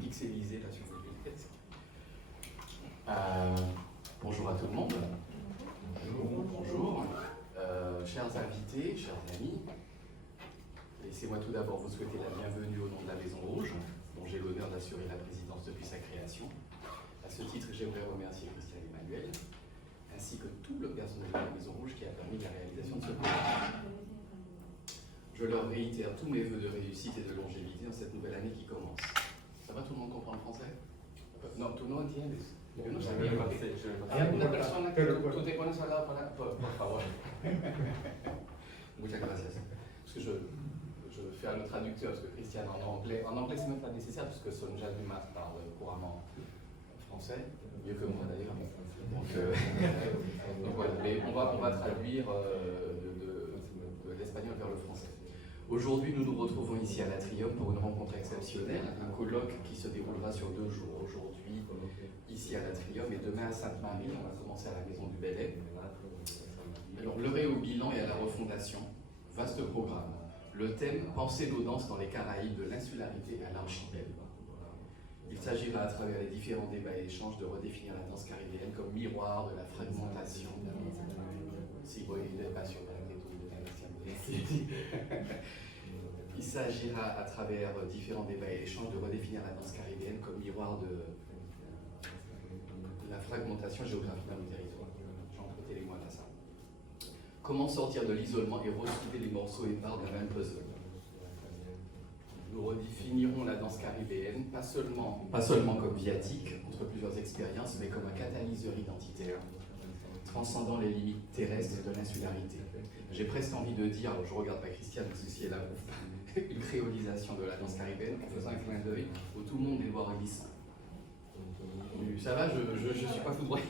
pixelisé là sur le texte. Bonjour à tout le monde. Bonjour. Chers invités, chers amis, laissez-moi tout d'abord vous souhaiter la bienvenue au nom de la Maison Rouge, dont j'ai l'honneur d'assurer la présidence depuis sa création. À ce titre, j'aimerais remercier Christian Emmanuel, ainsi que tout le personnel de la Maison Rouge qui a permis la réalisation de ce programme. Je leur réitère tous mes vœux de réussite et de longévité dans cette nouvelle année qui commence. Ça va, tout le monde comprend le français? No, tú no entiendes. Yo no sabía que hay alguna persona que tú te pones al lado para... Por favor. Muchas gracias. Parce que je vais faire le traducteur, parce que Christiane en anglais c'est même pas nécessaire, parce que Sonja Dumas parle couramment français, mieux que moi d'ailleurs. Donc voilà, mais on va traduire de l'espagnol vers le français. Aujourd'hui, nous nous retrouvons ici à l'Atrium pour une rencontre exceptionnelle, un colloque qui se déroulera sur 2 jours. Aujourd'hui, ici à l'Atrium, et demain à Sainte-Marie. On va commencer à la Maison du Bellay. Alors, l'heure au bilan et à la refondation, vaste programme. Le thème « Penser nos danses dans les Caraïbes, de l'insularité à l'archipel ». Il s'agira à travers les différents débats et échanges de redéfinir la danse caribéenne comme miroir de la fragmentation. Si vous n'êtes pas sûr, il s'agira à travers différents débats et échanges de redéfinir la danse caribéenne comme miroir de la fragmentation géographique dans le territoire. J'entretenez-moi à ça. Comment sortir de l'isolement et retrouver les morceaux épars d'un même puzzle? Nous redéfinirons la danse caribéenne, pas seulement comme viatique entre plusieurs expériences, mais comme un catalyseur identitaire, transcendant les limites terrestres de l'insularité. J'ai presque envie de dire, alors je regarde pas Christiane, parce que si elle a une créolisation de la danse caribéenne, en faisant un clin d'œil où tout le monde est voir glissant. Ça va, je ne suis pas foudroyé.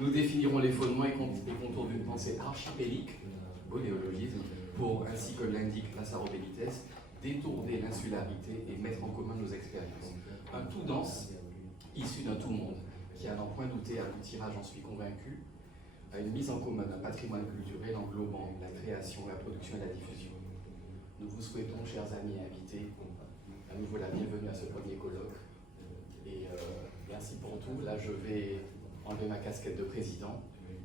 Nous définirons les fondements et contours d'une pensée archipélique, beau néologisme, pour, ainsi que l'indique Lazaro Benitez, détourner l'insularité et mettre en commun nos expériences. Un tout dense, issu d'un tout monde, qui à n'en point douter aboutira, j'en suis convaincu, à une mise en commun d'un patrimoine culturel englobant la création, la production et la diffusion. Nous vous souhaitons, chers amis et invités, à nouveau la bienvenue à ce premier colloque. Et merci pour tout. Là, je vais enlever ma casquette de président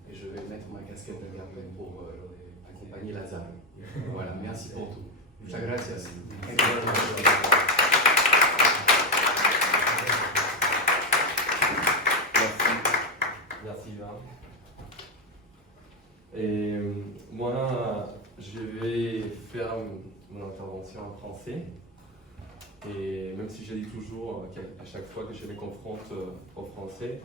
et je vais mettre ma casquette d'interprète pour accompagner Lazare. Voilà, merci pour tout. Muchas gracias. Merci Ivan. Et moi, je vais faire mon intervention en français. Et même si je dis toujours qu'à chaque fois que je me confronte au français,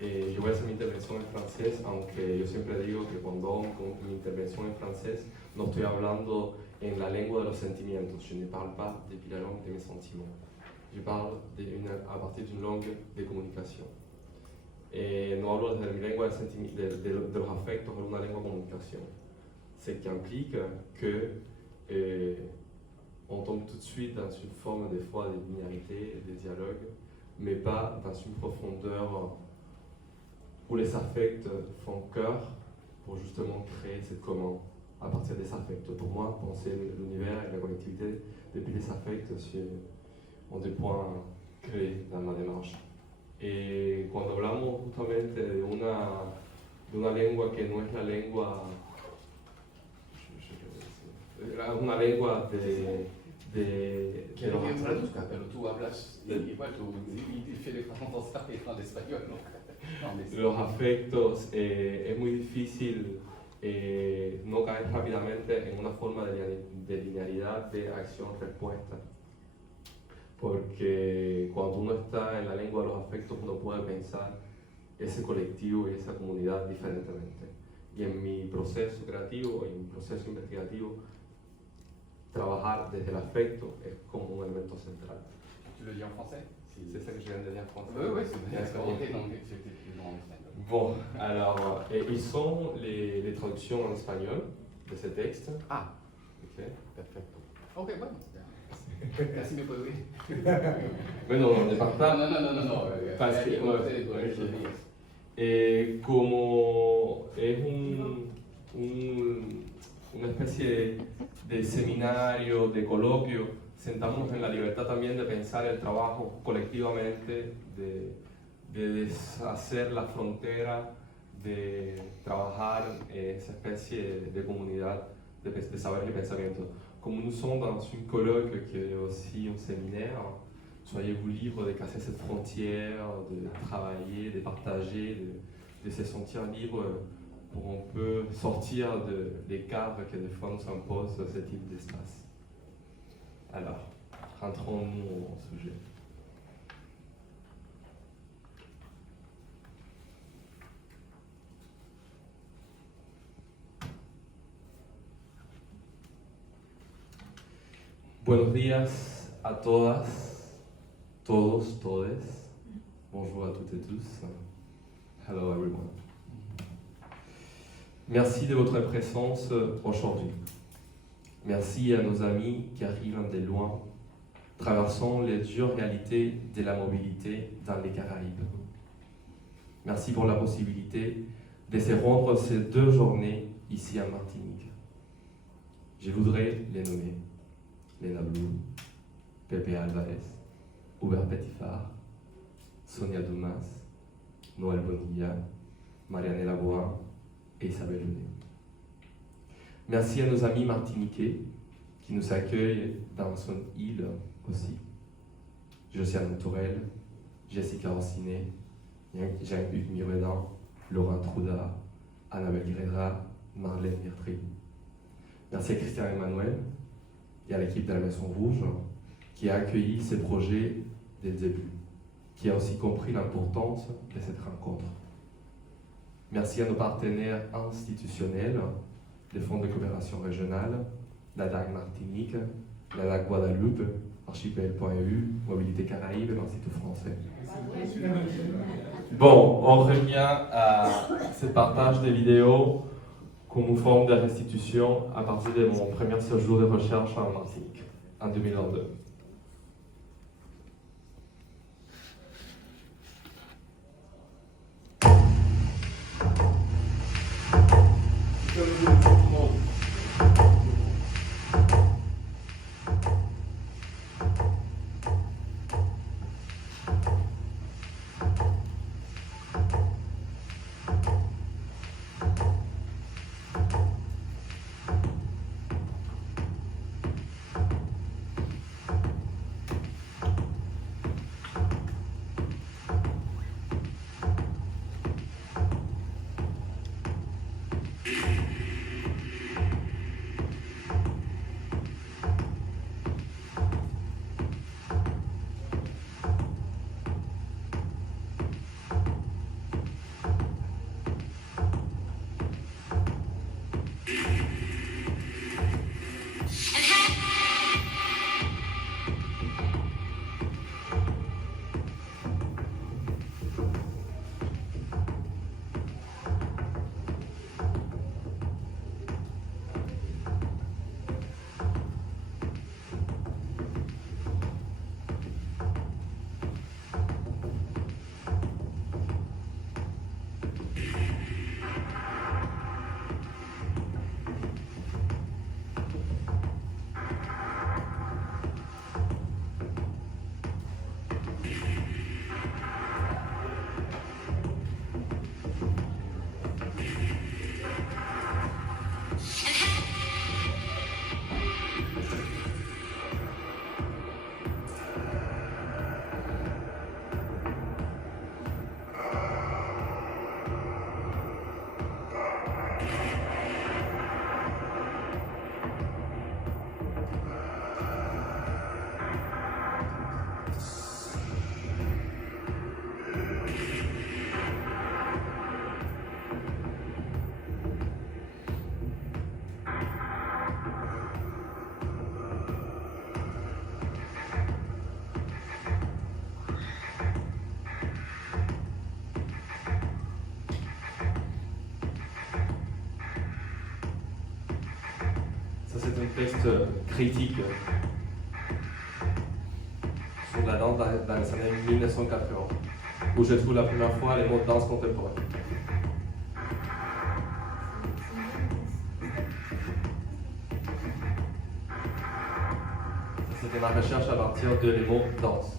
yo voy a hacer mi intervención en francés, aunque yo siempre digo que cuando hago mi intervención en francés, no estoy hablando en la lengua de los sentimientos. Je ne parle pas depuis la langue de mes sentiments. Je parle à partir d'une langue de comunicación. No hablo desde mi lengua de los afectos, es una lengua de comunicación. Ce qui implique que on tombe tout de suite dans une forme des fois de linéarité, de dialogue, mais pas dans une profondeur où les affects font cœur pour justement créer cette commande à partir des affects. Pour moi, penser l'univers et la collectivité depuis les affects sont des points clés dans ma démarche. Y cuando hablamos justamente de una lengua que no es la lengua, una lengua de Quiero que traduzca, pero tú hablas igual, y Felipe Mendoza habla español, ¿no? Los afectos es muy difícil no caer rápidamente en una forma de linealidad de acción-respuesta. Porque cuando uno está en la lengua de los afectos, uno puede pensar ese colectivo y esa comunidad diferentemente. Y en mi proceso creativo, en mi proceso investigativo, trabajar desde el afecto es como un elemento central. Tu le dis en français? C'est ça que je viens de dire en français. Oui, c'est bien. C'était plus long en espagnol. Bon, alors, ils sont les traductions en espagnol de ces textes. Ah, ok, perfecto. Ok, bueno. Casi me puedo ir. Bueno, de parta. No. Parce que, como es una especie de seminario, de coloquio, sentamos en la libertad también de pensar el trabajo colectivamente, de deshacer la frontera, de trabajar en esa especie de comunidad de saber et pensamiento. Comme nous sommes dans une colloque qui est aussi un séminaire, soyez-vous libres de casser cette frontière, de travailler, de partager, de se sentir libre pour qu'on peut sortir des cadres que des fois nous imposent ce type d'espace. Alors, rentrons-nous au sujet. Buenos días a todas, todos, todes. Bonjour à toutes et tous. Hello everyone. Merci de votre présence aujourd'hui. Merci à nos amis qui arrivent de loin, traversant les dures réalités de la mobilité dans les Caraïbes. Merci pour la possibilité de se rendre ces 2 journées ici à Martinique. Je voudrais les nommer. Léna Blum, Pepe Alvarez, Hubert Petitfard, Sonia Dumas, Noël Bonilla, Marianela Boin et Isabelle Jeunet. Merci à nos amis martiniquais qui nous accueillent dans son île aussi. Josiane Tourelle, Jessica Rossinet, Jean-Hugues Miredan, Laurent Trouda, Annabelle Guerrera, Marlène Mertry. Merci à Christian Emmanuel et à l'équipe de la Maison Rouge qui a accueilli ces projets dès le début, qui a aussi compris l'importance de cette rencontre. Merci à nos partenaires institutionnels, les fonds de coopération régionale, la DAC Martinique, la DAC Guadeloupe, Archipel.eu, Mobilité Caraïbes et l'Institut français. Bon, on revient à ce partage des vidéos comme une forme de restitution à partir de mon premier séjour de recherche en Martinique, en 2022. C'est un texte critique sur la danse dans les années 1980, où je trouve la première fois les mots de danse contemporaine. C'était ma recherche à partir de les mots danse.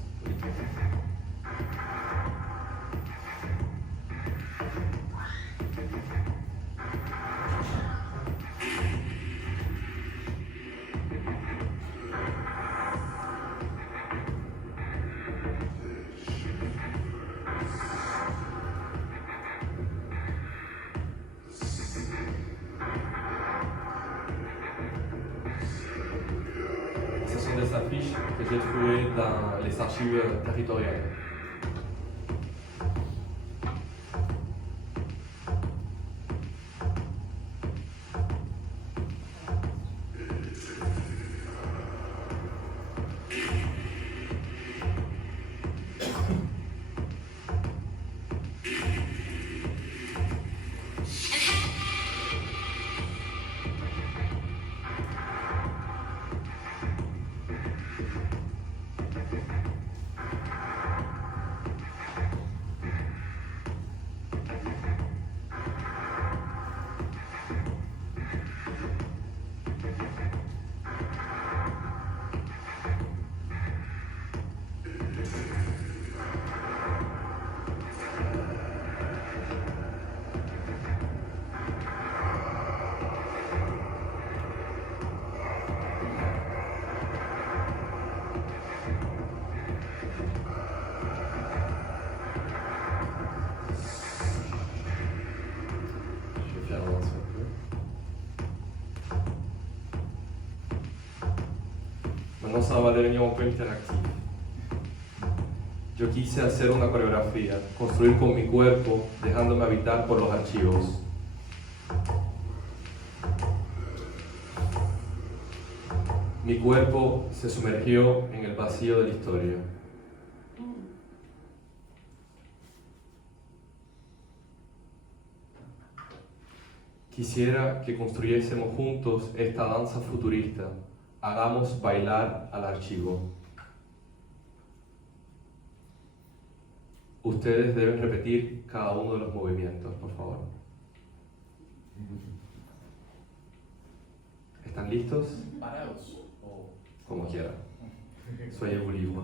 Ce sont des affiches que j'ai trouvées dans les archives territoriales. Je vais faire avancer un peu. Maintenant, ça va devenir un peu interactif. Yo quise hacer una coreografía, construir con mi cuerpo, dejándome habitar por los archivos. Mi cuerpo se sumergió en el vacío de la historia. Quisiera que construyésemos juntos esta danza futurista. Hagamos bailar al archivo. Ustedes deben repetir cada uno de los movimientos, por favor. ¿Están listos? Parados. Oh. Como quieran. Soyez vous libre.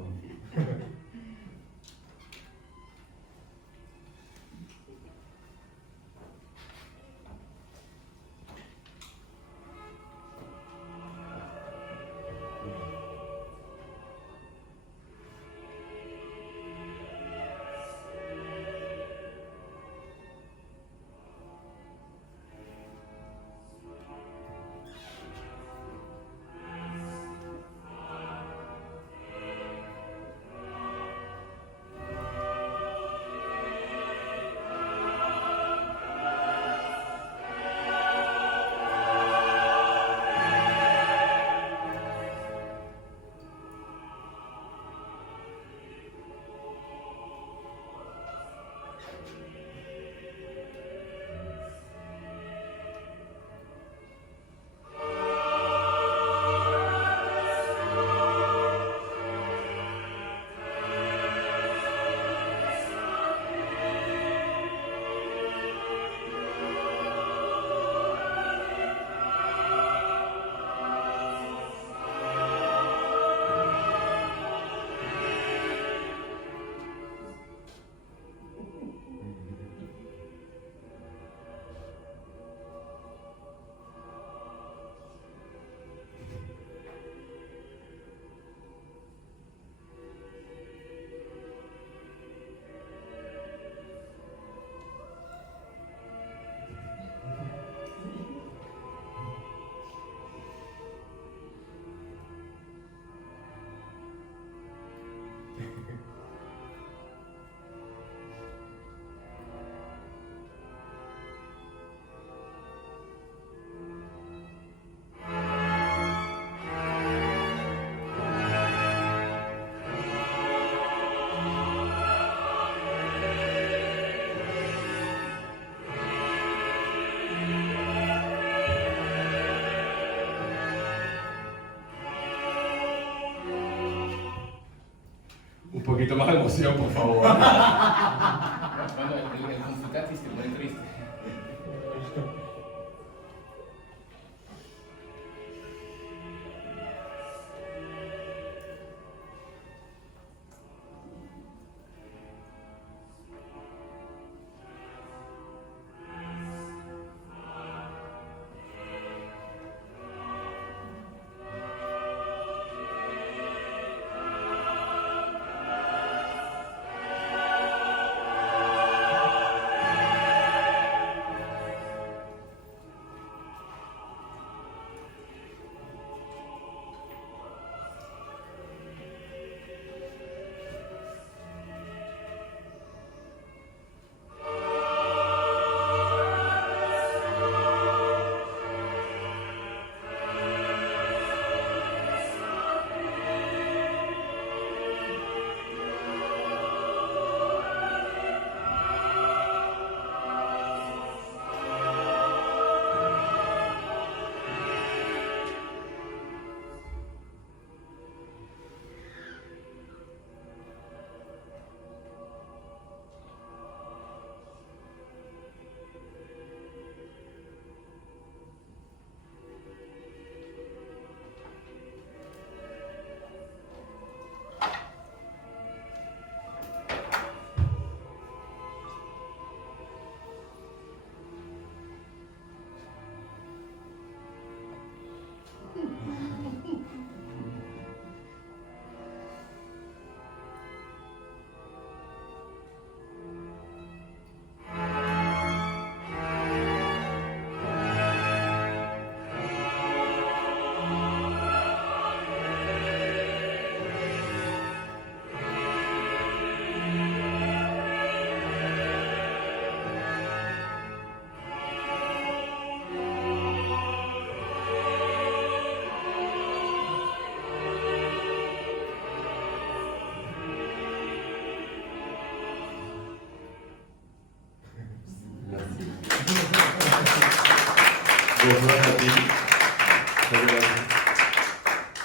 Un poquito más de emoción, por favor. Bueno, el confutatis te pone triste.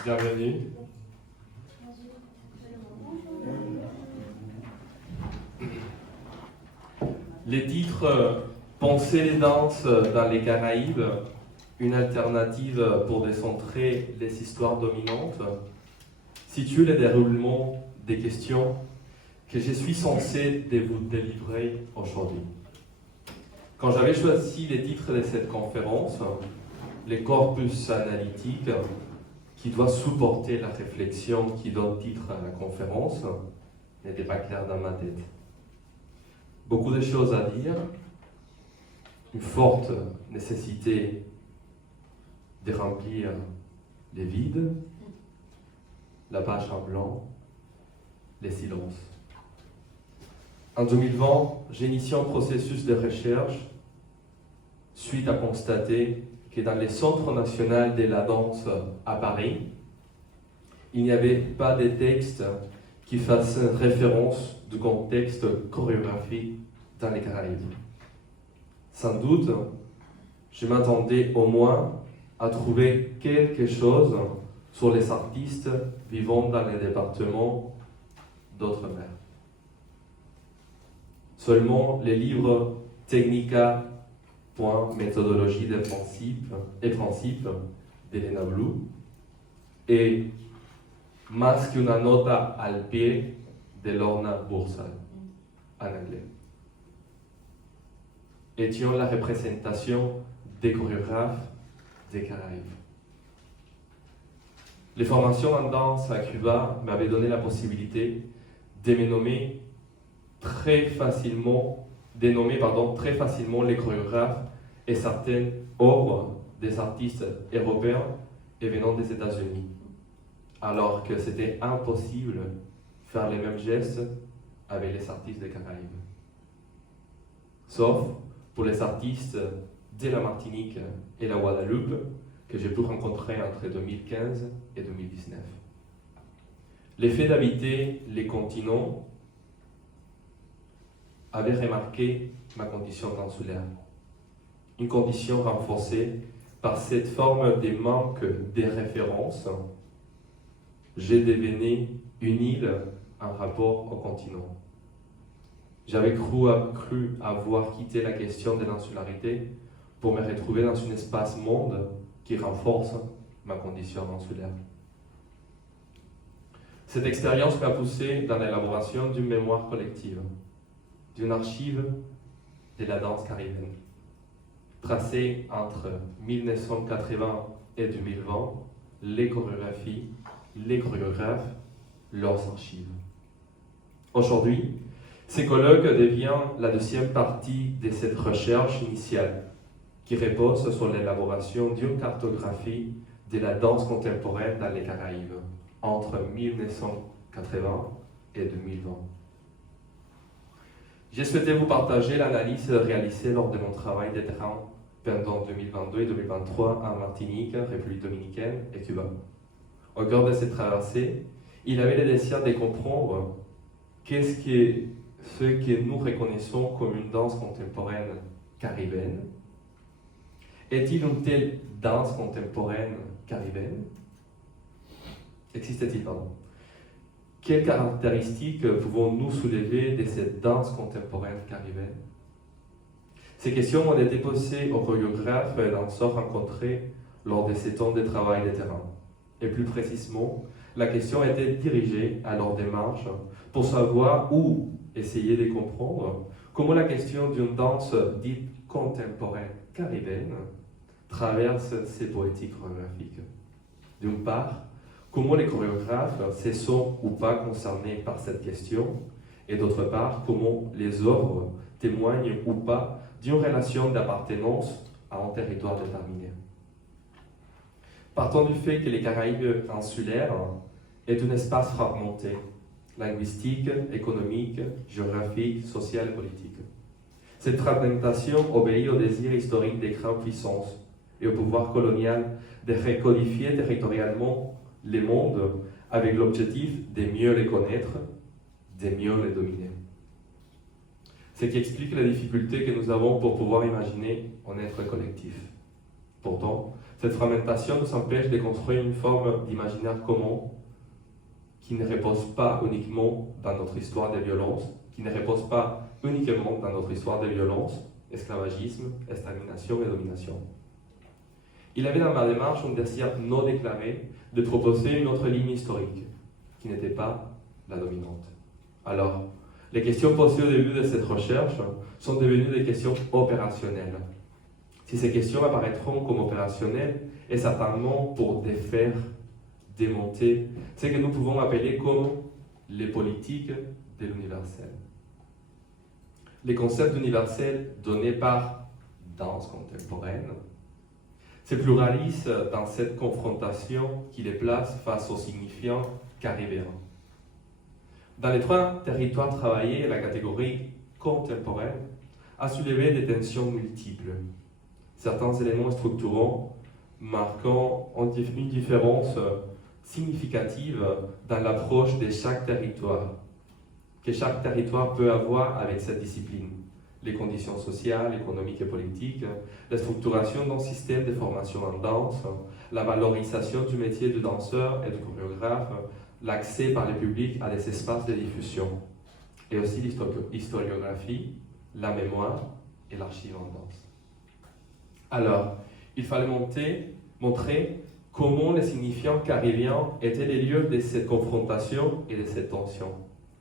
Bienvenue. Les titres Penser les danses dans les Caraïbes, une alternative pour décentrer les histoires dominantes, situent le déroulement des questions que je suis censé de vous délivrer aujourd'hui. Quand j'avais choisi les titres de cette conférence, le corpus analytique qui doit supporter la réflexion qui donne titre à la conférence n'était pas clair dans ma tête. Beaucoup de choses à dire, une forte nécessité de remplir les vides, la page en blanc, les silences. En 2020, j'ai initié un processus de recherche suite à constater que dans les centres nationaux de la danse à Paris, il n'y avait pas de texte qui fasse référence du contexte chorégraphique dans les Caraïbes. Sans doute, je m'attendais au moins à trouver quelque chose sur les artistes vivant dans les départements d'outre-mer. Seulement les livres Technica, méthodologie des principes d'Elena Blue et Más que una nota al pie de Lorna Bursal en anglais étions la représentation des chorégraphes des Caraïbes. Les formations en danse à Cuba m'avaient donné la possibilité de nommer très facilement les chorégraphes et certaines œuvres des artistes européens et venant des États-Unis, alors que c'était impossible de faire les mêmes gestes avec les artistes des Caraïbes. Sauf pour les artistes de la Martinique et la Guadeloupe que j'ai pu rencontrer entre 2015 et 2019. L'effet d'habiter les continents avait remarqué ma condition d'insulaire. Une condition renforcée par cette forme de manque de référence. J'ai devenu une île en rapport au continent. J'avais cru avoir quitté la question de l'insularité pour me retrouver dans un espace monde qui renforce ma condition insulaire. Cette expérience m'a poussé dans l'élaboration d'une mémoire collective, d'une archive de la danse caribéenne, tracée entre 1980 et 2020, les chorégraphies, les chorégraphes, leurs archives. Aujourd'hui, ces colloques devient la deuxième partie de cette recherche initiale qui repose sur l'élaboration d'une cartographie de la danse contemporaine dans les Caraïbes entre 1980 et 2020. J'ai souhaité vous partager l'analyse réalisée lors de mon travail de terrain pendant 2022 et 2023 en Martinique, République dominicaine et Cuba. Au cœur de cette traversée, il avait le désir de comprendre ce que nous reconnaissons comme une danse contemporaine caribéenne. Est-il une telle danse contemporaine caribéenne? Existe-t-il, pardon? Quelles caractéristiques pouvons-nous soulever de cette danse contemporaine caribéenne? Ces questions ont été posées aux chorégraphes et danseurs rencontrés lors de ces temps de travail de terrain. Et plus précisément, la question a été dirigée à leur démarche pour savoir ou essayer de comprendre comment la question d'une danse dite contemporaine caribéenne traverse ces poétiques chorégraphiques. D'une part, comment les chorégraphes se sont ou pas concernés par cette question, et d'autre part, comment les œuvres témoignent ou pas d'une relation d'appartenance à un territoire déterminé. Partant du fait que les Caraïbes insulaires est un espace fragmenté, linguistique, économique, géographique, social et politique. Cette fragmentation obéit au désir historique des grandes puissances et au pouvoir colonial de recodifier territorialement les mondes avec l'objectif de mieux les connaître, de mieux les dominer. Ce qui explique la difficulté que nous avons pour pouvoir imaginer un être collectif. Pourtant, cette fragmentation nous empêche de construire une forme d'imaginaire commun qui ne repose pas uniquement dans notre histoire de violence, esclavagisme, extermination et domination. Il avait dans ma démarche un désir non déclaré de proposer une autre ligne historique, qui n'était pas la dominante. Alors, les questions posées au début de cette recherche sont devenues des questions opérationnelles. Si ces questions apparaîtront comme opérationnelles, et certainement pour défaire, démonter ce que nous pouvons appeler comme les politiques de l'universel. Les concepts d'universel donnés par danse contemporaine se pluralisent dans cette confrontation qui les place face aux signifiants caribéens. Dans les 3 territoires travaillés, la catégorie contemporaine a soulevé des tensions multiples. Certains éléments structurants marquant une différence significative dans l'approche de chaque territoire, que chaque territoire peut avoir avec cette discipline. Les conditions sociales, économiques et politiques, la structuration d'un système de formation en danse, la valorisation du métier de danseur et de chorégraphe, l'accès par le public à des espaces de diffusion, et aussi l'historiographie, la mémoire et l'archive en danse. Alors, il fallait montrer comment les signifiants caribéens étaient les lieux de cette confrontation et de cette tension.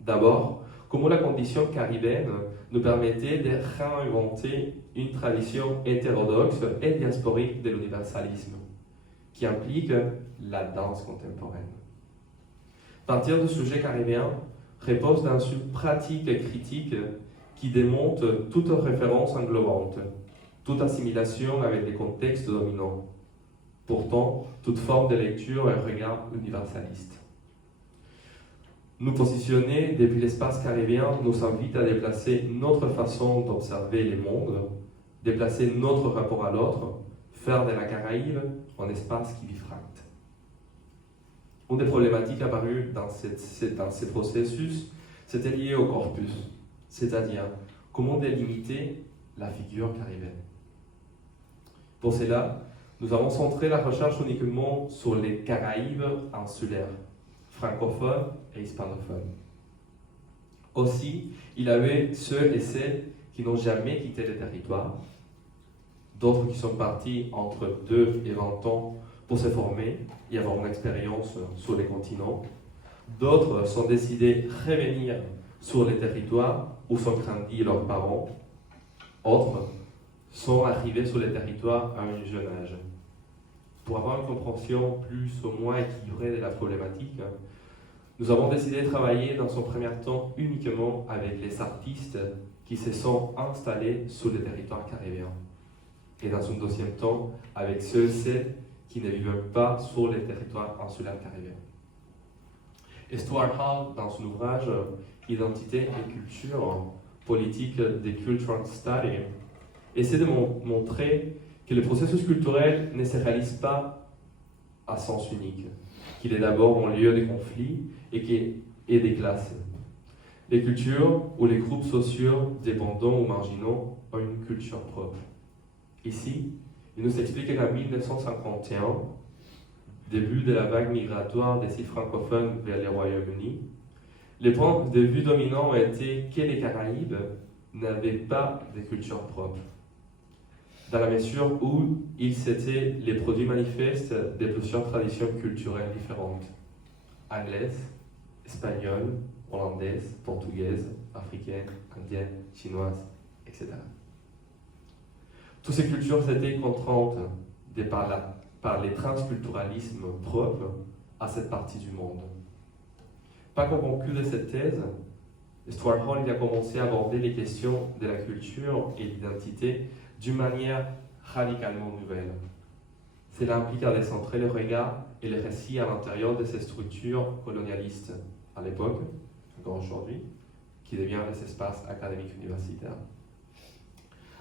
D'abord, comment la condition caribéenne nous permettait de réinventer une tradition hétérodoxe et diasporique de l'universalisme, qui implique la danse contemporaine. Partir du sujet caribéen repose dans une pratique critique qui démonte toute référence englobante, toute assimilation avec les contextes dominants. Pourtant, toute forme de lecture et regard universaliste. Nous positionner depuis l'espace caribéen nous invite à déplacer notre façon d'observer les mondes, déplacer notre rapport à l'autre, faire de la Caraïbe un espace qui bifracte. Une des problématiques apparues dans ce processus, c'était lié au corpus, c'est-à-dire comment délimiter la figure caribéenne. Pour cela, nous avons centré la recherche uniquement sur les Caraïbes insulaires, francophones et hispanophones. Aussi, il y avait ceux et celles qui n'ont jamais quitté le territoire, d'autres qui sont partis entre 2 et 20 ans pour se former et avoir une expérience sur les continents. D'autres sont décidés de revenir sur les territoires où sont grandis leurs parents. Autres sont arrivés sur les territoires à un jeune âge. Pour avoir une compréhension plus ou moins équilibrée de la problématique, nous avons décidé de travailler dans un premier temps uniquement avec les artistes qui se sont installés sur les territoires caribéens, et dans un deuxième temps avec ceux et celles qui ne vivent pas sur les territoires insulaires caribéens. Stuart Hall, dans son ouvrage Identité et culture, politique des Cultural Study, essaie de montrer que le processus culturel ne se réalise pas à sens unique, qu'il est d'abord un lieu de conflit et des classes. Les cultures ou les groupes sociaux dépendants ou marginaux ont une culture propre. Ici, il nous explique qu'en 1951, début de la vague migratoire des sites francophones vers le Royaume-Uni, les points de vue dominants ont été que les Caraïbes n'avaient pas de culture propre, dans la mesure où ils étaient les produits manifestes de plusieurs traditions culturelles différentes, anglaises, espagnoles, hollandaises, portugaises, africaines, indiennes, chinoises, etc. Toutes ces cultures étaient contraintes par les transculturalismes propres à cette partie du monde. Pas convaincu de cette thèse, Stuart Hall a commencé à aborder les questions de la culture et l'identité d'une manière radicalement nouvelle. Cela implique à décentrer le regard et le récit à l'intérieur de ces structures colonialistes à l'époque, encore aujourd'hui, qui deviennent les espaces académiques universitaires.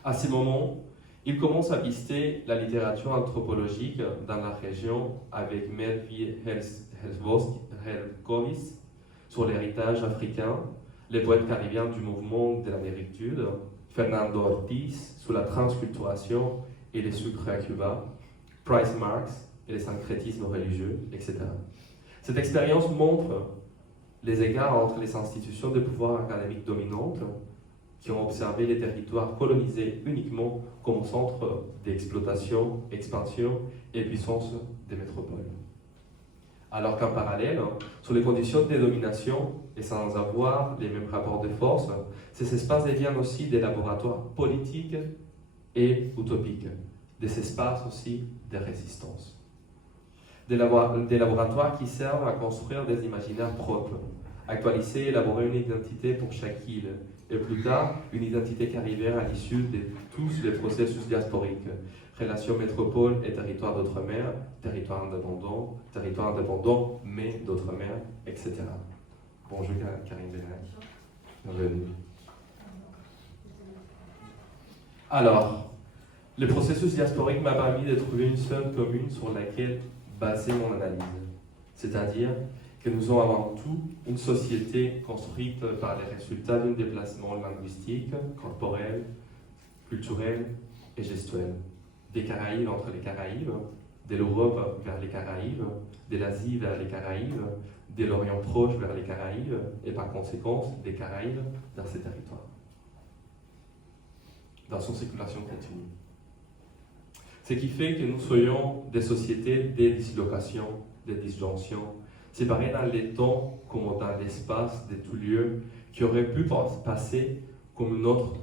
À ce moment, il commence à pister la littérature anthropologique dans la région avec Melville Helskovis sur l'héritage africain, les poètes caribéens du mouvement de l'Amérique du Sud, Fernando Ortiz sur la transculturation et les sucres à Cuba, price marks et les syncrétismes religieux, etc. Cette expérience montre les écarts entre les institutions de pouvoir académique dominantes qui ont observé les territoires colonisés uniquement comme centre d'exploitation, expansion et puissance des métropoles. Alors qu'en parallèle, sur les conditions de domination et sans avoir les mêmes rapports de force, ces espaces deviennent aussi des laboratoires politiques et utopiques, des espaces aussi de résistance. Des laboratoires qui servent à construire des imaginaires propres, actualiser et élaborer une identité pour chaque île, et plus tard, une identité qui arrivera à l'issue de tous les processus diasporiques, relations métropole et territoire d'outre-mer, territoire indépendant, mais d'outre-mer, etc. Bonjour Karine Benac. Bienvenue. Alors, le processus diasporique m'a permis de trouver une seule commune sur laquelle baser mon analyse. C'est-à-dire que nous avons avant tout une société construite par les résultats d'un déplacement linguistique, corporel, culturel et gestuel. Des Caraïbes entre les Caraïbes, de l'Europe vers les Caraïbes, de l'Asie vers les Caraïbes, de l'Orient proche vers les Caraïbes, et par conséquent des Caraïbes vers ces territoires, dans son circulation continue. Ce qui fait que nous soyons des sociétés de dislocation, de disjonctions, séparées dans les temps comme dans l'espace de tout lieu, qui auraient pu passer comme une autre,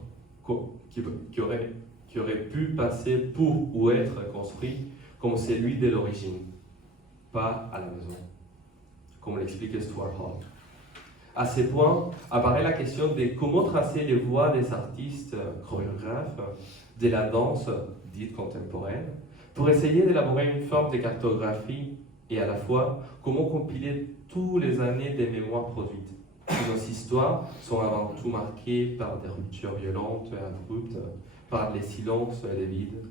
qui aurait pu passer pour ou être construit comme celui de l'origine, pas à la maison, comme l'explique Stuart Hall. À ce point, apparaît la question de comment tracer les voies des artistes chorégraphes de la danse dite contemporaine, pour essayer d'élaborer une forme de cartographie et à la fois comment compiler toutes les années des mémoires produites. Nos histoires sont avant tout marquées par des ruptures violentes et abruptes, par les silences et les vides.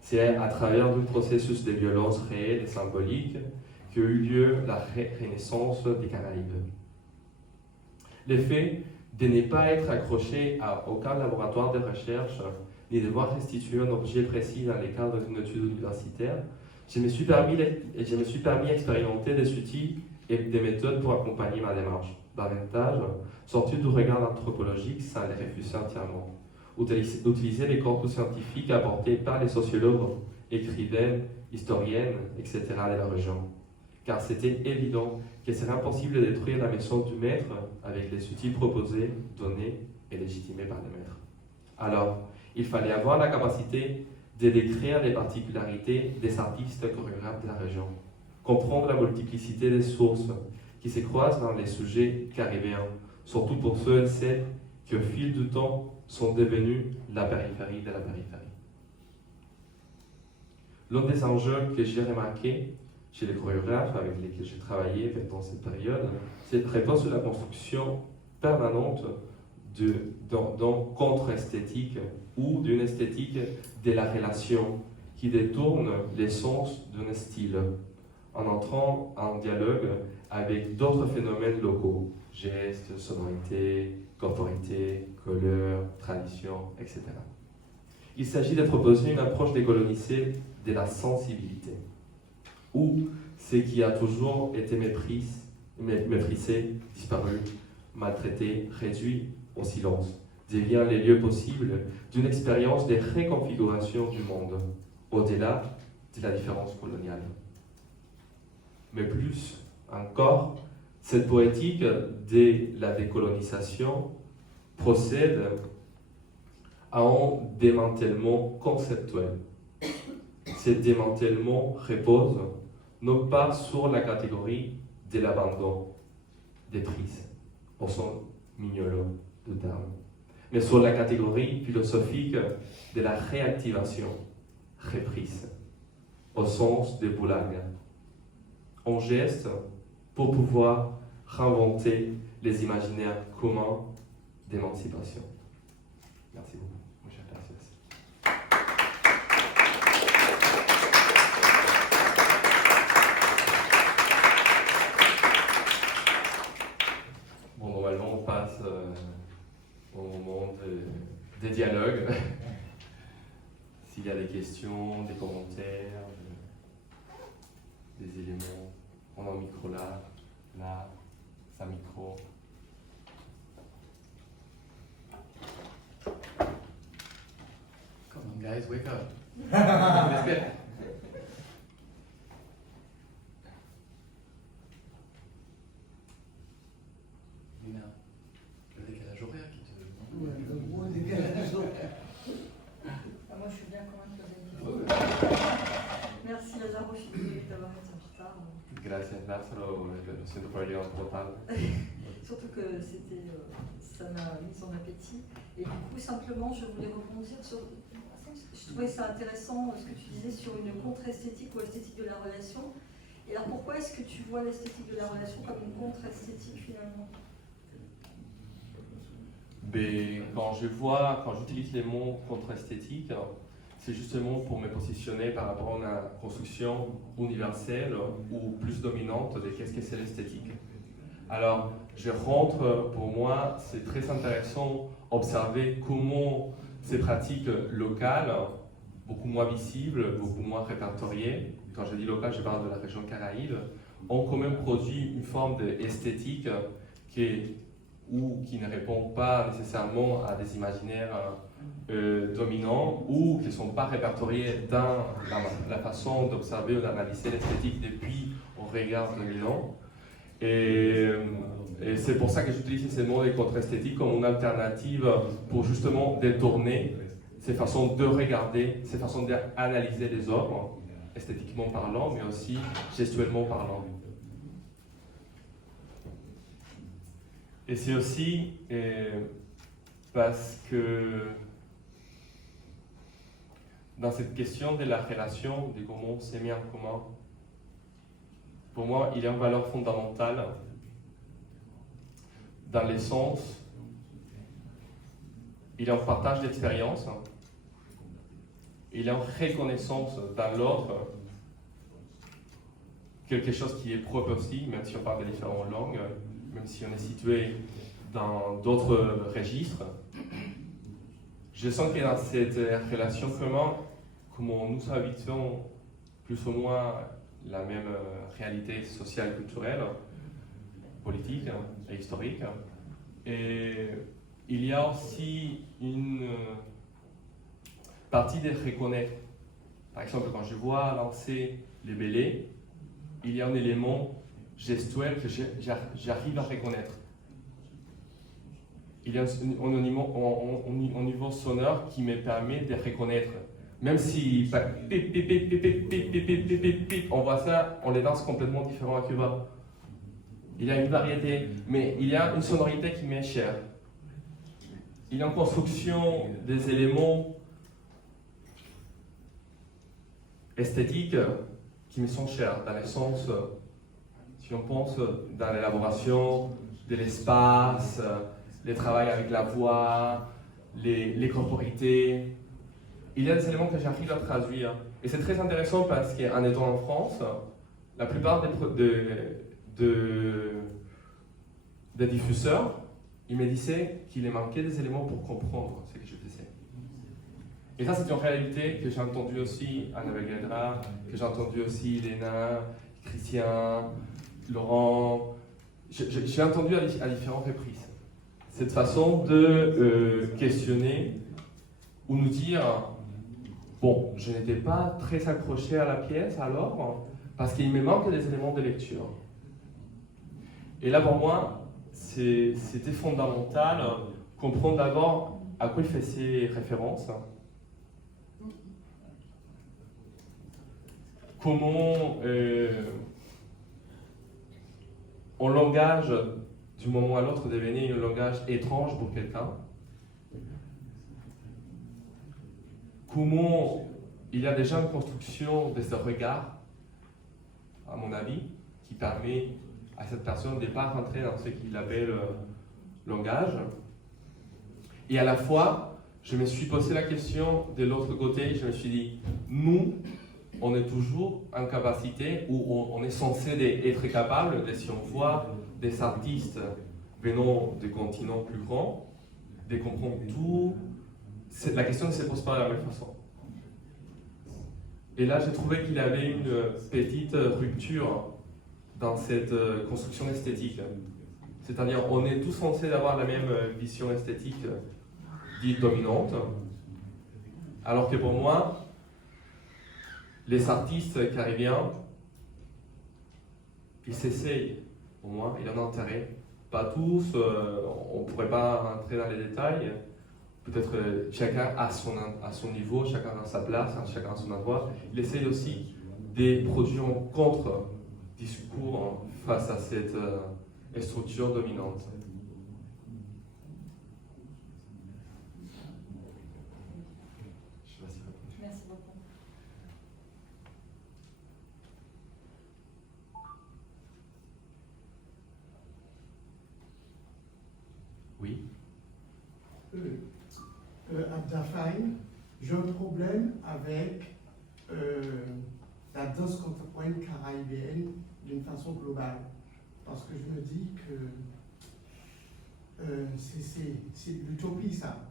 C'est à travers un processus de violence réelle et symbolique qu'a eu lieu la renaissance des Caraïbes. Le fait de ne pas être accroché à aucun laboratoire de recherche, ni devoir restituer un objet précis dans le cadre d'une étude universitaire, je me suis permis d'expérimenter des outils et des méthodes pour accompagner ma démarche, davantage sortis du regard anthropologique sans les refuser entièrement. Utiliser les corpus scientifiques apportés par les sociologues, écrivaines, historiennes, etc. de la région. Car c'était évident qu'il serait impossible de détruire la maison du maître avec les outils proposés, donnés et légitimés par le maître. Alors, il fallait avoir la capacité de décrire les particularités des artistes chorégraphes de la région, comprendre la multiplicité des sources qui se croisent dans les sujets caribéens, surtout pour ceux et celles qui, au fil du temps, sont devenus la périphérie de la périphérie. L'un des enjeux que j'ai remarqué chez les chorégraphes avec lesquels j'ai travaillé pendant cette période, c'est repose sur la construction permanente d'un contre-esthétique ou d'une esthétique de la relation qui détourne l'essence d'un style en entrant en dialogue avec d'autres phénomènes locaux, gestes, sonorités, corporité, couleurs, traditions, etc. Il s'agit de proposer une approche décolonisée de la sensibilité, où ce qui a toujours été méprisé, disparu, maltraité, réduit au silence, devient les lieux possibles d'une expérience de reconfiguration du monde, au-delà de la différence coloniale. Mais plus encore, cette poétique de la décolonisation procède à un démantèlement conceptuel. Ce démantèlement repose non pas sur la catégorie de l'abandon, des prises, au sens mignolo du terme, mais sur la catégorie philosophique de la réactivation, reprise, au sens de Boulogne. Un geste pour pouvoir réinventer les imaginaires communs d'émancipation. Merci beaucoup. Muchas gracias. Bon, normalement, on passe au moment des dialogues. S'il y a des questions, des commentaires, éléments. On a un micro là, là, ça micro. Come on, guys, wake up. Let's get it. Lina, le décalage horaire qui te... Ouais, le gros décalage horaire. Moi, je suis bien convaincue que vous avez dit. Merci Lazaro, je suis désolée d'avoir été en retard. Gracias, Lázaro. Lo siento por haber llegado un poco tarde. Surtout que ça m'a mis en appétit. Et du coup, simplement, je voulais rebondir sur. Je trouvais ça intéressant ce que tu disais sur une contre-esthétique ou esthétique de la relation. Et alors, pourquoi est-ce que tu vois l'esthétique de la relation comme une contre-esthétique finalement? Mais quand j'utilise les mots contre-esthétique, c'est justement pour me positionner par rapport à une construction universelle ou plus dominante de qu'est-ce que c'est l'esthétique. Alors, pour moi, c'est très intéressant d'observer comment ces pratiques locales, beaucoup moins visibles, beaucoup moins répertoriées, quand je dis local, je parle de la région Caraïbes, ont quand même produit une forme d'esthétique qui ne répond pas nécessairement à des imaginaires dominants ou qui ne sont pas répertoriés dans la façon d'observer ou d'analyser l'esthétique depuis un regard dominant. Et c'est pour ça que j'utilise ces mots de contre-esthétique comme une alternative pour justement détourner ces façons de regarder, ces façons d'analyser les œuvres, esthétiquement parlant, mais aussi gestuellement parlant. Et c'est aussi parce que dans cette question de la relation, de comment on s'est mis en commun, pour moi, il y a une valeur fondamentale dans l'essence. Il y a un partage d'expérience, il y a une reconnaissance dans l'autre, quelque chose qui est propre aussi, même si on parle de différentes langues, même si on est situé dans d'autres registres. Je sens que dans cette relation commune, comme nous habitons plus ou moins la même réalité sociale, culturelle, politique et historique, et il y a aussi une partie de reconnaître. Par exemple, quand je vois lancer les bélets, il y a un élément gestuel que j'arrive à reconnaître. Il y a un niveau sonore qui me permet de reconnaître. Même si on voit ça, on les danse complètement différents à Cuba. Il y a une variété, mais il y a une sonorité qui m'est chère. Il y a une construction des éléments esthétiques qui me sont chers, dans le sens, si on pense dans l'élaboration de l'espace, le travail avec la voix, les corporités. Il y a des éléments que j'arrive à traduire. Et c'est très intéressant parce qu'en étant en France, la plupart des diffuseurs, ils me disaient qu'il manquait des éléments pour comprendre ce que je faisais. Et ça, c'est une réalité que j'ai entendue aussi à Navegadra, que j'ai entendue aussi Léna, Christian, Laurent. J'ai entendu à différentes reprises. Cette façon de questionner ou nous dire bon, je n'étais pas très accroché à la pièce alors, parce qu'il me manque des éléments de lecture. Et là, pour moi, c'était fondamental comprendre d'abord à quoi il faisait référence, comment un langage, du moment à l'autre, devenait un langage étrange pour quelqu'un. Comment il y a déjà une construction de ce regard, à mon avis, qui permet à cette personne de ne pas rentrer dans ce qu'il appelle langage. Et à la fois, je me suis posé la question de l'autre côté, je me suis dit, nous, on est toujours en capacité, ou on est censé être capable, de, si on voit des artistes venant de continents plus grands, de comprendre tout. La question ne se pose pas de la même façon. Et là, j'ai trouvé qu'il y avait une petite rupture dans cette construction esthétique. C'est-à-dire, on est tous censés avoir la même vision esthétique dite dominante, alors que pour moi, les artistes caribéens, ils s'essayent, pour moi, il y en a intérêt. Pas tous, on ne pourrait pas rentrer dans les détails. Peut-être chacun à son niveau, chacun à sa place, chacun à son endroit. Il essaye aussi de produire un contre-discours face à cette structure dominante. Merci beaucoup. Oui. Abdafaï, j'ai un problème avec la danse contemporaine caribéenne d'une façon globale. Parce que je me dis que c'est l'utopie, ça.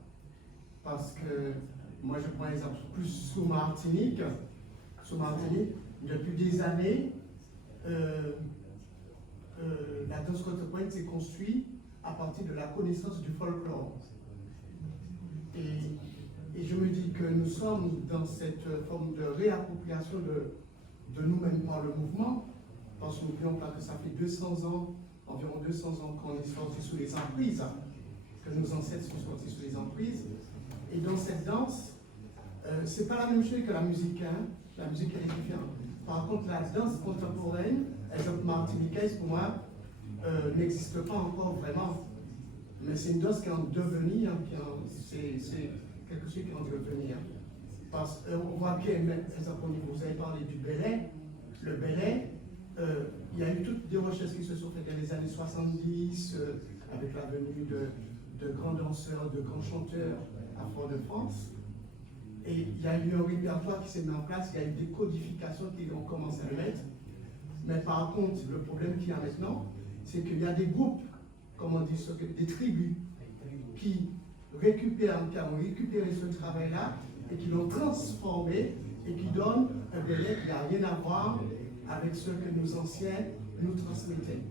Parce que moi, je prends l'exemple plus sous Martinique. Sous Martinique, depuis des années, la danse contemporaine s'est construite à partir de la connaissance du folklore. Et je me dis que nous sommes dans cette forme de réappropriation de nous-mêmes par le mouvement, parce que n'oublions pas que ça fait 200 ans, environ 200 ans qu'on est sorti sous les emprises, que nos ancêtres sont sortis sous les emprises. Et dans cette danse, c'est pas la même chose que la musique, hein. La musique elle est différente. Par contre, la danse contemporaine, exemple martiniquaise pour moi, n'existe pas encore vraiment. Mais c'est une danse qui est en devenir, c'est quelque chose qui est en devenir. Parce qu'on voit bien, exemple, au niveau, vous avez parlé du belay. Le belay, il y a eu toutes des recherches qui se sont faites dans les années 70, avec la venue de grands danseurs, de grands chanteurs à Fort-de-France. Et il y a eu un répertoire qui s'est mis en place, il y a eu des codifications qui ont commencé à le mettre. Mais par contre, le problème qu'il y a maintenant, c'est qu'il y a des groupes, comme on dit, des tribus, qui ont récupéré ce travail-là et qui l'ont transformé et qui donnent un belay qui n'a rien à voir avec ce que nos anciens nous transmettaient.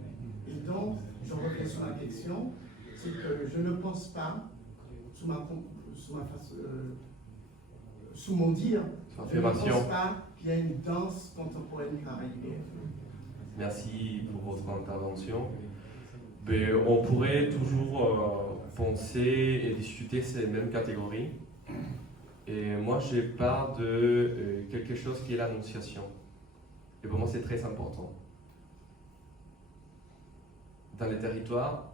Et donc, je reviens sur la question, c'est que je ne pense pas, sous mon dire, je ne pense pas qu'il y a une danse contemporaine caribéenne. Merci pour votre intervention. Mais on pourrait toujours penser et discuter ces mêmes catégories. Et moi, j'ai part de quelque chose qui est l'annonciation. Et pour moi, c'est très important. Dans les territoires,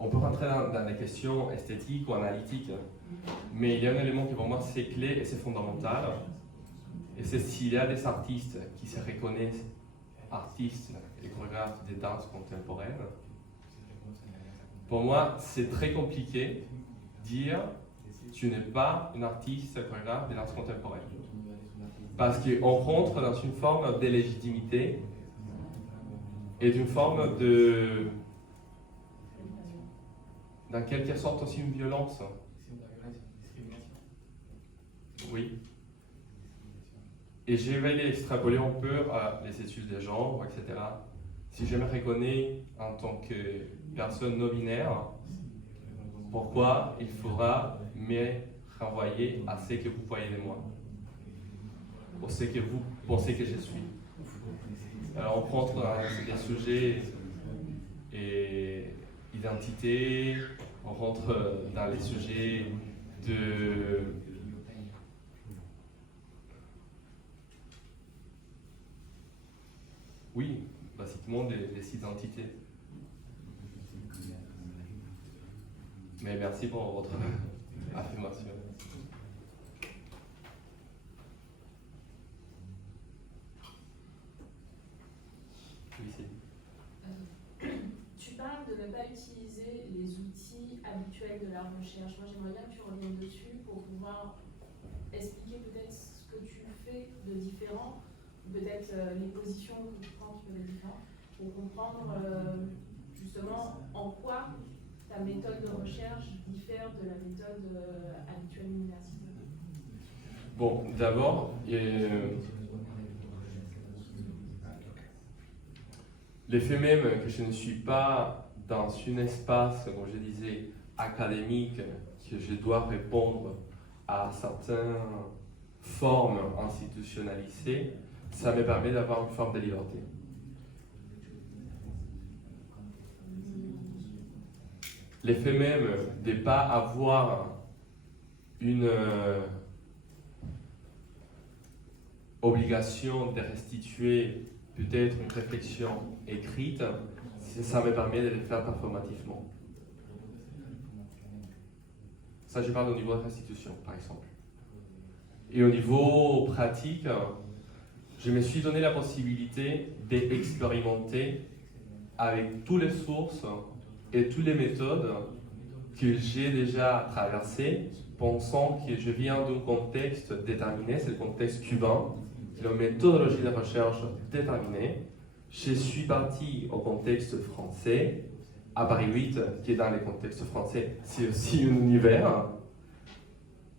on peut rentrer dans des questions esthétiques ou analytiques, mais il y a un élément qui pour moi c'est clé et c'est fondamental. Et c'est s'il y a des artistes qui se reconnaissent artistes et chorégraphes des danses contemporaines. Pour moi, c'est très compliqué de dire tu n'es pas une artiste chorégraphe des danses contemporaines. Parce qu'on rentre dans une forme de légitimité et d'une forme de... dans quelque sorte aussi une violence. Oui. Et je vais extrapoler un peu à les études de genre, etc. Si je me reconnais en tant que personne non binaire, pourquoi il faudra me renvoyer à ce que vous voyez de moi, ou ce que vous pensez que je suis. Alors on rentre dans des sujets et identité, on rentre dans les sujets de... Oui, basiquement des identités. Mais merci pour votre affirmation. Tu parles de ne pas utiliser les outils habituels de la recherche. Moi, j'aimerais bien que tu reviennes dessus pour pouvoir expliquer peut-être ce que tu fais de différent, peut-être les positions que tu prends qui peuvent être différentes, pour comprendre justement en quoi ta méthode de recherche diffère de la méthode habituelle universitaire. Bon, d'abord, le fait même que je ne suis pas dans un espace, comme je disais, académique, que je dois répondre à certaines formes institutionnalisées, ça me permet d'avoir une forme de liberté. Le fait même de ne pas avoir une obligation de restituer peut-être une réflexion écrite, ça me permet de le faire performativement. Ça, je parle au niveau de restitution, par exemple. Et au niveau pratique, je me suis donné la possibilité d'expérimenter avec toutes les sources et toutes les méthodes que j'ai déjà traversées, pensant que je viens d'un contexte déterminé, c'est le contexte cubain, c'est une méthodologie de recherche déterminée. Je suis parti au contexte français, à Paris 8, qui est dans le contexte français, c'est aussi un univers.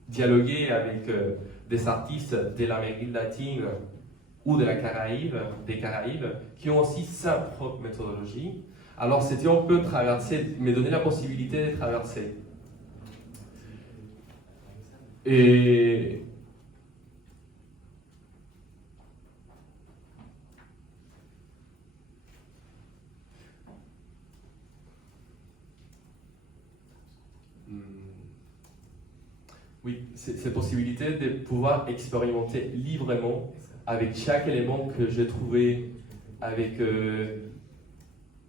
Dialoguer avec des artistes de l'Amérique latine ou de la Caraïbe, des Caraïbes, qui ont aussi sa propre méthodologie. Alors c'était on peut traverser, me donner la possibilité de traverser. Et oui, cette possibilité de pouvoir expérimenter librement avec chaque élément que j'ai trouvé, avec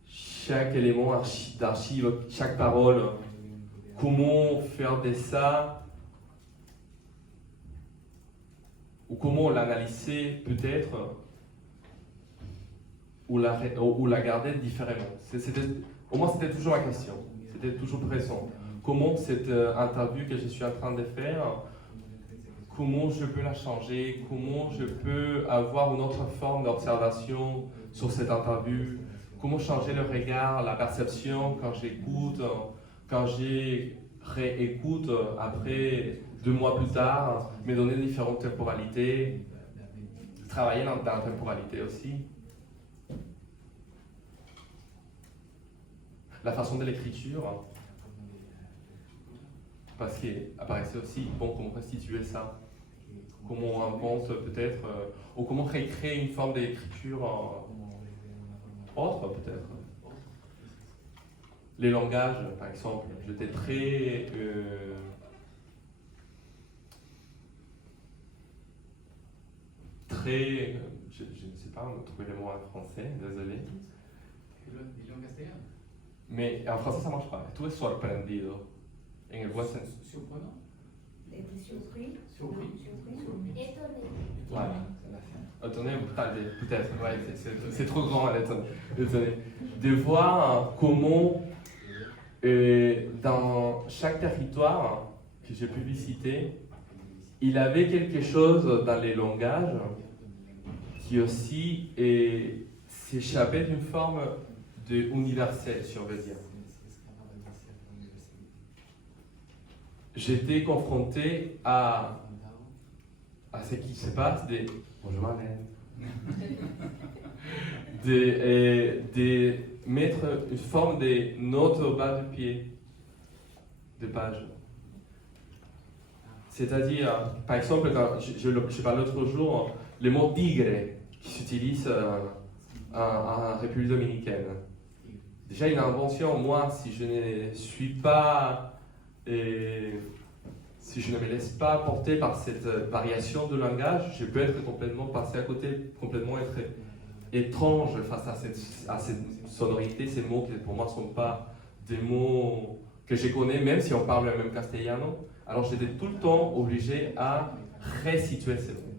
chaque élément d'archive, chaque parole, comment faire de ça, ou comment l'analyser peut-être, ou la garder différemment. Au moins, c'était toujours la question, c'était toujours présent. Comment cette interview que je suis en train de faire, comment je peux la changer, comment je peux avoir une autre forme d'observation sur cette interview, comment changer le regard, la perception quand j'écoute, quand j'ai réécoute après 2 mois plus tard, me donner différentes temporalités, travailler dans la temporalité aussi. La façon de l'écriture, parce qu'il apparaissait aussi, bon, comment restituer ça, comment on invente peut-être, ou comment recréer une forme d'écriture autre peut-être. Les langages, par exemple, j'étais très je ne sais pas, on a trouvé le mot en français, désolé. Dilo en castellano. Mais en français ça marche pas. Tu es sorprendido. En el buen sens. Surprenant. T'étais surpris? Surpris. Surpris? Étonné. Voilà. Étonné, peut-être, ouais, c'est trop grand à l'étonné. De voir comment, dans chaque territoire que j'ai pu visiter, il avait quelque chose dans les langages qui aussi s'échappait d'une forme universelle, si on veut dire. J'étais confronté à ce qui se passe bonjour Alain, de mettre une forme de note au bas du pied de page. C'est-à-dire, par exemple, quand je parlais l'autre jour, le mot tigre qui s'utilise en République dominicaine. Déjà une invention, moi, si je ne suis pas si je ne me laisse pas porter par cette variation de langage, je peux être complètement passé à côté, complètement être étrange face à cette sonorité, ces mots qui pour moi ne sont pas des mots que je connais, même si on parle le même castellano. Alors j'étais tout le temps obligé à resituer ces mots.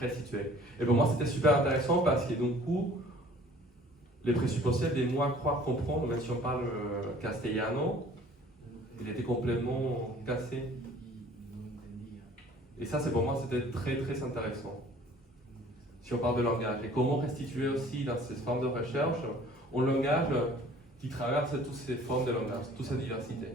Resituer. Et pour moi c'était super intéressant parce que d'un coup, les présupposés de moi croire comprendre, même si on parle castellano, il était complètement cassé. Et ça, pour moi, c'était très très intéressant. Si on parle de langage. Et comment restituer aussi dans cette forme de recherche un langage qui traverse toutes ces formes de langage, toute cette diversité.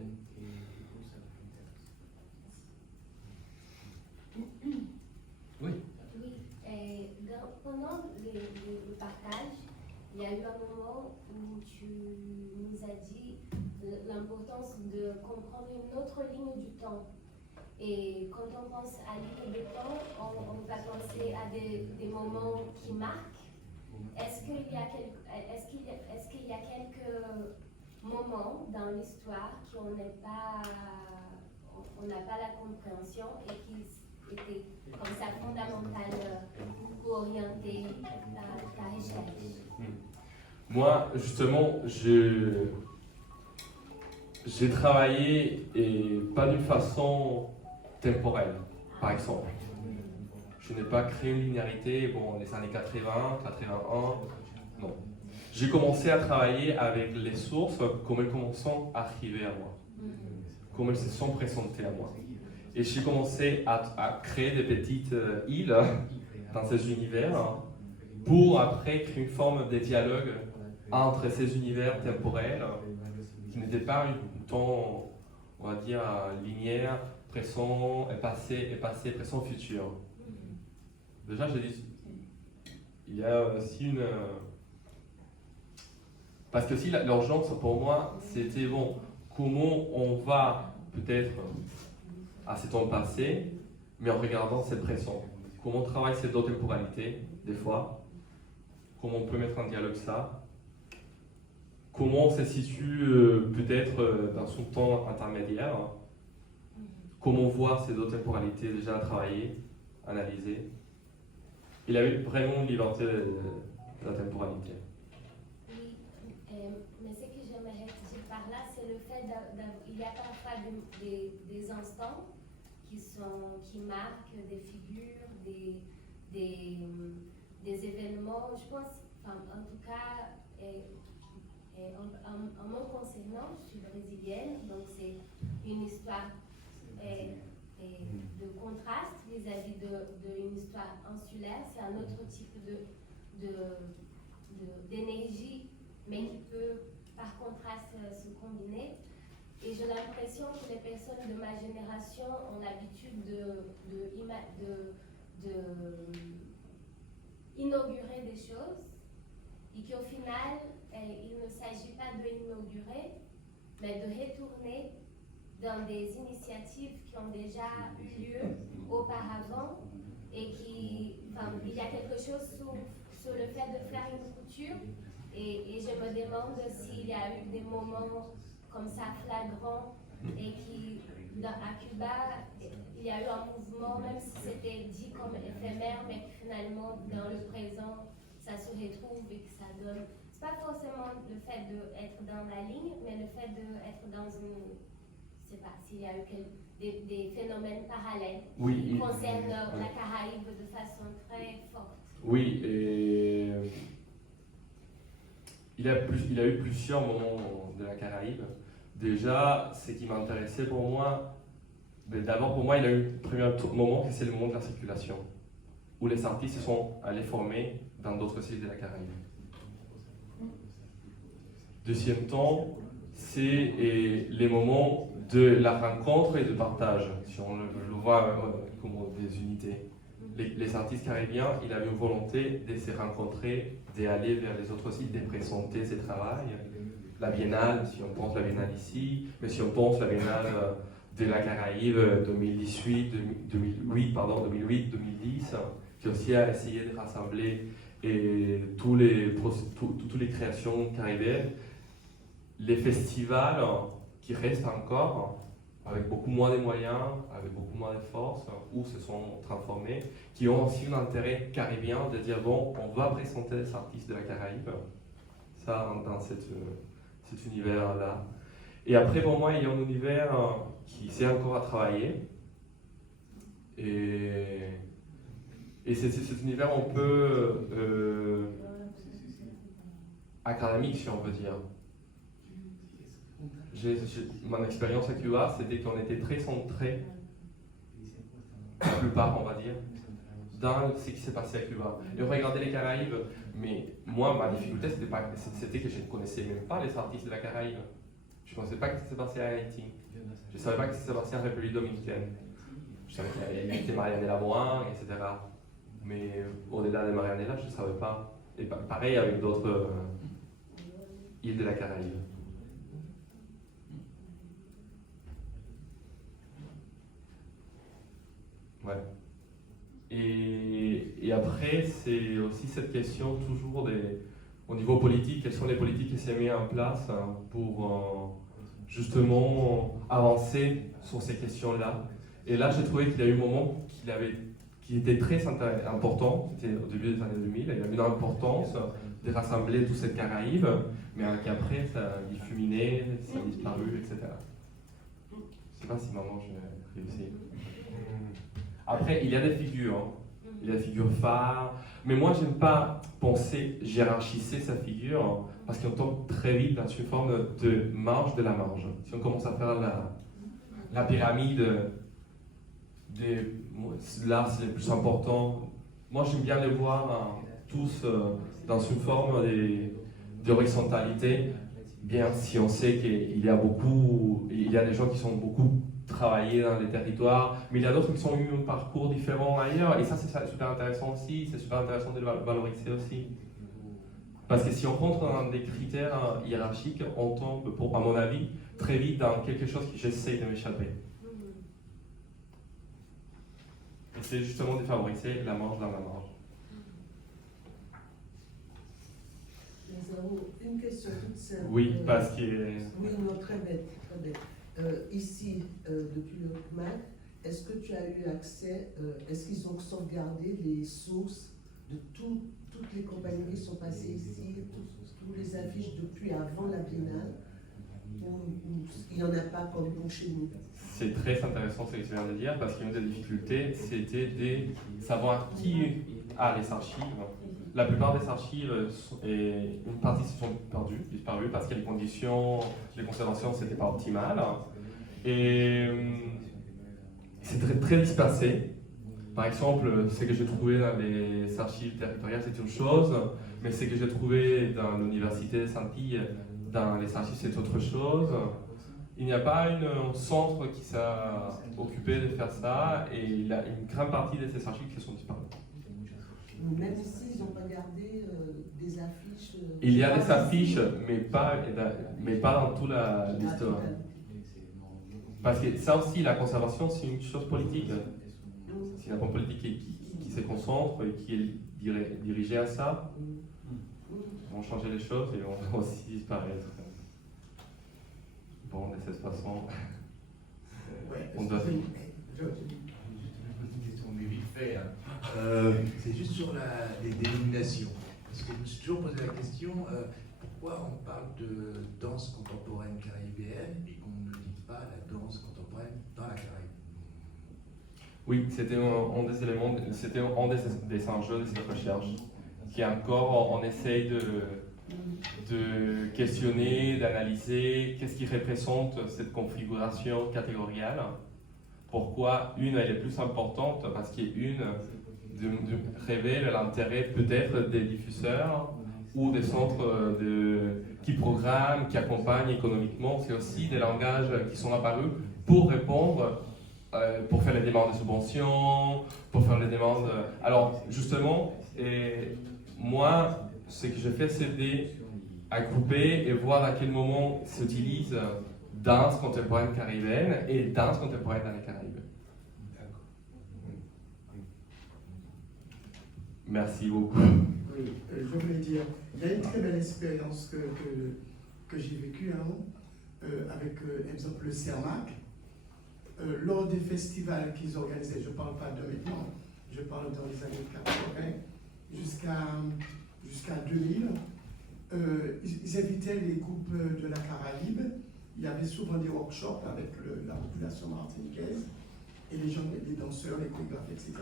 il y a eu un moment où tu nous as dit l'importance de comprendre une autre ligne du temps. Et quand on pense à ligne de temps, on va penser à des moments qui marquent. Est-ce qu'il y a quelques moments dans l'histoire qu'on n'a pas la compréhension et qui étaient comme ça fondamentales pour orienter ta recherche? Moi, justement, j'ai travaillé et pas d'une façon temporelle, par exemple. Je n'ai pas créé une linéarité, bon, les années 80, 81, non. J'ai commencé à travailler avec les sources, comme elles commencent à arriver à moi, comme elles se sont présentées à moi. Et j'ai commencé à créer des petites îles dans ces univers pour après créer une forme de dialogue entre ces univers temporels qui n'étaient pas un temps, on va dire, linéaire, présent, passé, présent, futur. Déjà, j'ai dit, il y a aussi une... Parce que si l'urgence pour moi, c'était bon, comment on va peut-être à ce temps passé, mais en regardant cette présent. Comment on travaille cette autre temporalité, des fois. Comment on peut mettre en dialogue ça. Comment on se situe peut-être dans son temps intermédiaire. Comment voir ces autres temporalités déjà travaillées, analysées. Il y avait vraiment une liberté de la temporalité. Oui, mais ce que j'aimerais dire par là, c'est le fait qu'il y a parfois des instants qui marquent des figures, des événements. Je pense, enfin, en tout cas, en me concernant, je suis brésilienne, donc c'est une histoire de contraste vis-à-vis d'une histoire insulaire. C'est un autre type d'énergie, mais qui peut par contraste se combiner. Et j'ai l'impression que les personnes de ma génération ont l'habitude d'inaugurer des choses et qu'au final, il ne s'agit pas d'inaugurer, mais de retourner dans des initiatives qui ont déjà eu lieu auparavant et il y a quelque chose sur le fait de faire une couture et je me demande s'il y a eu des moments comme ça flagrants et à Cuba, il y a eu un mouvement, même si c'était dit comme éphémère, mais que finalement dans le présent, ça se retrouve et que ça donne. C'est pas forcément le fait d'être dans la ligne, mais le fait d'être dans une... Je ne sais pas s'il y a eu des phénomènes parallèles qui concernent la Caraïbe de façon très forte. Oui, et il y a eu plusieurs moments de la Caraïbe. Déjà, ce qui m'intéressait pour moi, d'abord pour moi, il y a eu un premier moment, c'est le moment de la circulation, où les artistes se sont allés former dans d'autres îles de la Caraïbe. Deuxième temps, c'est les moments de la rencontre et de partage, si on le voit comme des unités. Les artistes caribéens, ils avaient une volonté de se rencontrer, d'aller vers les autres îles, de présenter ses travaux. La Biennale, si on pense la Biennale ici, mais si on pense la Biennale de la Caraïbe 2008, 2010, qui aussi a essayé de rassembler toutes les créations caribéennes. Les festivals qui restent encore, avec beaucoup moins de moyens, avec beaucoup moins de force, ou se sont transformés, qui ont aussi un intérêt caribéen de dire bon, on va présenter les artistes de la Caraïbe, ça dans cet univers-là. Et après, pour moi, il y a un univers qui c'est encore à travailler, et c'est cet univers un peu académique, si on veut dire. Mon expérience à Cuba, c'était qu'on était très centré, la plupart, on va dire, dans ce qui s'est passé à Cuba. Et on regardait les Caraïbes, mais moi, ma difficulté, c'était que je ne connaissais même pas les artistes de la Caraïbe. Je ne connaissais pas ce qui s'est passé à Haïti. Je ne savais pas ce qui s'est passé en République dominicaine. Je savais qu'il y avait Marianela Boin, etc. Mais au-delà de Marianela, je ne savais pas. Et pareil avec d'autres îles de la Caraïbe. Ouais. Et après, c'est aussi cette question toujours au niveau politique, quelles sont les politiques qui sont mises en place pour justement avancer sur ces questions-là. Et là, j'ai trouvé qu'il y a eu un moment qui était très important, c'était au début des années 2000, il y a eu une importance de rassembler toute cette Caraïbe, mais qu'après, ça a diffuminé, ça a disparu, etc. Je ne sais pas si maintenant je vais réussir. Après, il y a des figures, il y a des figures phares, mais moi, je n'aime pas penser hiérarchiser sa figure, parce qu'on tombe très vite dans une forme de marge de la marge. Si on commence à faire la pyramide, là, c'est le plus important. Moi, j'aime bien les voir tous dans une forme d'horizontalité, bien si on sait qu'il y a des gens qui sont beaucoup travaillés dans les territoires, mais il y a d'autres qui ont eu un parcours différent ailleurs, et ça, c'est super intéressant aussi, c'est super intéressant de le valoriser aussi. Parce que si on rentre dans des critères hiérarchiques, on tombe, à mon avis, très vite dans quelque chose que j'essaie de m'échapper. Et c'est justement de favoriser la marge dans la marge. Une question toute simple. Oui, parce que... Oui, non, très bête, très bête. Ici, depuis le MAC, est-ce que tu as eu accès, est-ce qu'ils ont sauvegardé les sources de toutes les compagnies qui sont passées ici, tous les affiches depuis avant la Biennale, ou il n'y en a pas comme pour chez nous? C'est très intéressant ce que tu viens de dire, parce qu'une des difficultés, c'était de savoir qui a les archives. La plupart des archives, et une partie se sont disparues parce que les conditions de conservation n'étaient pas optimales. Et c'est très, très dispersé. Par exemple, ce que j'ai trouvé dans les archives territoriales, c'est une chose, mais ce que j'ai trouvé dans l'université des Antilles, dans les archives, c'est autre chose. Il n'y a pas un centre qui s'est occupé de faire ça, et il y a une grande partie de ces archives qui sont disparues. Même ici, ils n'ont pas gardé des affiches. Il y a des affiches, mais pas dans toute l'histoire. Parce que ça aussi, la conservation, c'est une chose politique. C'est une politique qui se concentre et qui est dirigée à ça. On va changer les choses et on va aussi disparaître. Bon, de cette façon, on doit... Une question, mais vite fait. C'est juste sur les dénominations. Parce que je me suis toujours posé la question, pourquoi on parle de danse contemporaine caribéenne et qu'on ne dit pas la danse contemporaine dans la Caraïbe? Oui, c'était un des éléments, c'était un des enjeux de cette recherche, qui encore on essaye de questionner, d'analyser qu'est-ce qui représente cette configuration catégoriale. Pourquoi une elle est plus importante? Parce qu'une révèle l'intérêt peut-être des diffuseurs ou des centres qui programment, qui accompagnent économiquement. C'est aussi des langages qui sont apparus pour répondre, pour faire les demandes de subventions, pour faire les demandes... Alors justement, moi, ce que je fais, c'est d'aggrouper et voir à quel moment s'utilise danse contemporaine caribéenne et danse contemporaine dans les Caraïbes. Merci beaucoup. Oui, je voulais dire, il y a une très belle expérience que j'ai vécue avec, exemple, le CERMAC. Lors des festivals qu'ils organisaient, je ne parle pas de maintenant, je parle dans les années 80 jusqu'à 2000, ils invitaient les groupes de la Caraïbe. Il y avait souvent des workshops avec la population martiniquaise et les gens, les danseurs, les chorégraphes, etc.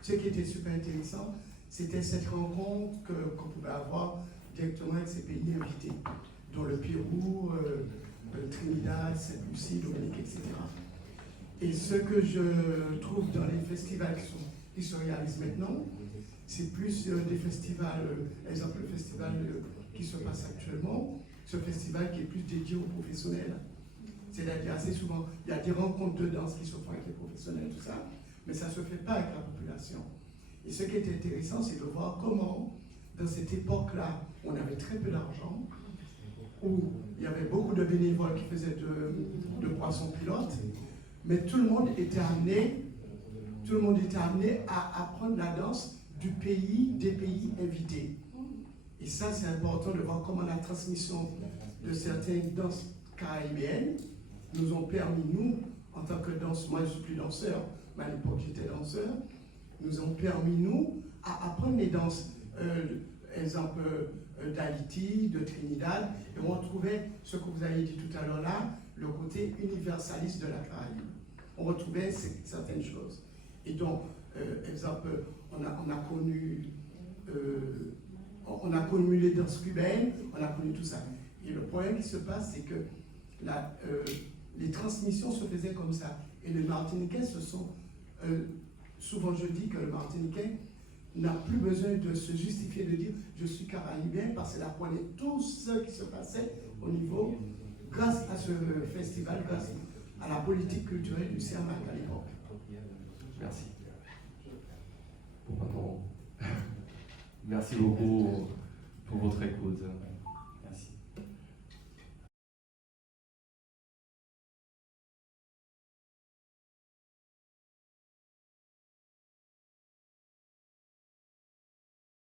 Ce qui était super intéressant, c'était cette rencontre qu'on pouvait avoir directement avec ces pays invités, dont le Pérou, Trinidad, Sainte-Lucie, Dominique, etc. Et ce que je trouve dans les festivals qui se réalisent maintenant, c'est plus des festivals, exemple le festival qui se passe actuellement, ce festival qui est plus dédié aux professionnels. C'est-à-dire assez souvent, il y a des rencontres de danse qui se font avec les professionnels, tout ça, mais ça ne se fait pas avec la population. Et ce qui est intéressant, c'est de voir comment, dans cette époque-là, on avait très peu d'argent, où il y avait beaucoup de bénévoles qui faisaient de poissons pilotes, mais tout le monde était amené à apprendre la danse des pays invités. Et ça, c'est important de voir comment la transmission de certaines danses caribéennes nous ont permis, nous, en tant que danseurs, moi je ne suis plus danseur, mais à l'époque j'étais danseur, nous ont permis, nous, à apprendre les danses, exemple d'Haïti, de Trinidad, et on retrouvait ce que vous avez dit tout à l'heure là, le côté universaliste de la Caraïbe. On retrouvait certaines choses. Et donc, exemple, on a connu les danses cubaines, on a connu tout ça. Et le problème qui se passe, c'est que les transmissions se faisaient comme ça. Et les Martiniquais souvent je dis que le Martiniquais n'a plus besoin de se justifier, de dire je suis caribéen, parce qu'il apprenait tout ce qui se passait au niveau, grâce à ce festival, grâce à la politique culturelle du CERMAC à l'époque. Merci. Bon, maintenant, merci beaucoup pour votre écoute.